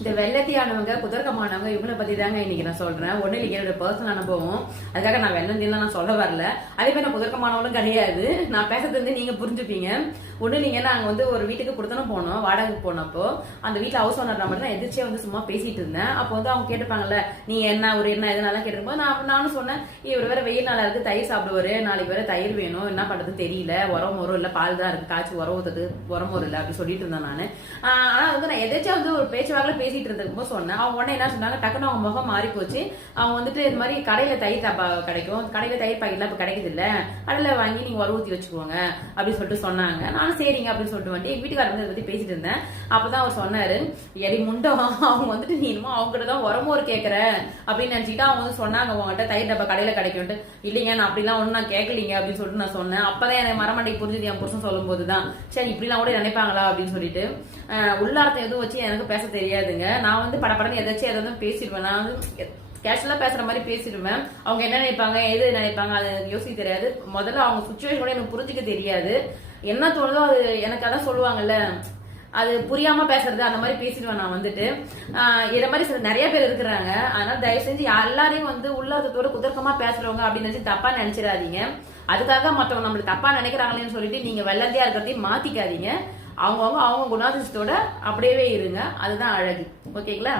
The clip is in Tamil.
இந்த வெள்ளத்தியானவங்க குதர்க்கமானவங்க இவங்கள பத்தி தாங்க இன்னைக்கு நான் சொல்றேன். ஒண்ணு இல்லைங்க என்னோட பர்சனல் அனுபவம். அதுக்காக நான் வெள்ளந்தியெல்லாம் நான் சொல்ல வரல. அதே மாதிரி நான் குதர்க்கமானவங்களும் கிடையாது. நான் பேசுறது வந்து நீங்க புரிஞ்சுப்பீங்க. ஒண்ணு இல்லைங்க நாங்க வந்து ஒரு வீட்டுக்கு கொடுத்தனும் போனோம் வாடகைக்கு போனப்போ. அந்த வீட்டுல ஹவுஸ் ஓனர் மட்டும் நான் எதிர்ச்சியா வந்து சும்மா பேசிட்டு இருந்தேன். அப்போ வந்து அவங்க கேட்டுப்பாங்கல்ல நீ என்ன ஒரு என்ன எதனால கேட்டிருப்போம் நான் நானும் சொன்னேன் இவர் வேற வெயில் நாளா இருக்கு தயிர் சாப்பிடுவாரு. நாளைக்கு வேற தயிர் வேணும். என்ன பண்றதுன்னு தெரியல. உரம் உரம் இல்ல பால் தான் இருக்கு. காய்ச்சி உரம் ஊத்துக்கு உரம் ஒரு இல்ல அப்படி சொல்லிட்டு இருந்தேன் நானு. ஆனா வந்து நான் எதை வந்து ஒரு பேச்சுவாக்கில் பேசிட்டு போது சொன்னேன். அவங்க உடனே என்ன சொன்னாங்க? டக்குன்னு அவங்க முகம் மாறி போச்சு அவங்க வந்துட்டு இது மாதிரி கடையில தயிர் டப்பா கிடைக்கும். கடையில தயிர் பாக்கெட்லாம் இப்போ கிடைக்குது இல்ல கடையில வாங்கி நீங்க உரம் ஊற்றி வச்சுக்கோங்க அப்படின்னு சொல்லிட்டு சொன்னாங்க. நானும் சரிங்க அப்படின்னு சொல்லிட்டு வந்து எங்க வீட்டுக்காரர் வந்து இதை பத்தி பேசிட்டு இருந்தேன். அப்பதான் அவர் சொன்னாரு எரி முண்டம் அவங்க வந்துட்டு நீ என்னமோ அவங்க கிட்ட தான் உரமோர் கேக்குற அப்படின்னு நினைச்சிட்டு அவங்க வந்து சொன்னாங்க உங்ககிட்ட தயிர் டப்பா கடையில கிடைக்கும்ட்டு. இல்லைங்க நான் அப்படிலாம் ஒன்றும் நான் கேட்கலீங்க அப்படின்னு சொல்லிட்டு நான் சொன்னேன். அப்பதான் எனக்கு மரமண்டைக்கு புரிஞ்சுது என் புருஷன் சொல்லும் போது தான் சரி இப்படிலாம் கூட நினைப்பாங்களா அப்படின்னு சொல்லிட்டு அஹ் உள்ளார்த்தம் எதுவும் வச்சு எனக்கு பேச தெரியாதுங்க. நான் வந்து படப்படன்னு எதாச்சும் எதாவது பேசிடுவேன். நான் வந்து கேஷுவலா பேசுற மாதிரி பேசிடுவேன். அவங்க என்ன நினைப்பாங்க எது நினைப்பாங்க அது எனக்கு யோசிக்க தெரியாது. முதல்ல அவங்க சுச்சுவேஷன் கூட எனக்கு புரிஞ்சுக்க தெரியாது. என்ன தோணுதோ அது எனக்கு அதான் சொல்லுவாங்கல்ல. அது புரியாம பேசுறது அந்த மாதிரி பேசிடுவேன் நான் வந்துட்டு. ஆஹ் மாதிரி சில நிறைய பேர் இருக்கிறாங்க. அதனால தயவு செஞ்சு எல்லாரையும் வந்து உள்ளாதத்தோட குதர்க்கமா பேசுறவங்க அப்படின்னு நினைச்சு தப்பா நினைச்சிடாதீங்க. அதுக்காக மற்றவங்க நம்மளுக்கு தப்பா நினைக்கிறாங்களேன்னு சொல்லிட்டு நீங்க வெள்ளத்தையா இருக்கிறதையும் மாத்திக்காதீங்க. அவங்கவுங்க அவங்க குணாதிசத்தோட அப்படியே இருங்க. அதுதான் அழகு. ஓகேங்களா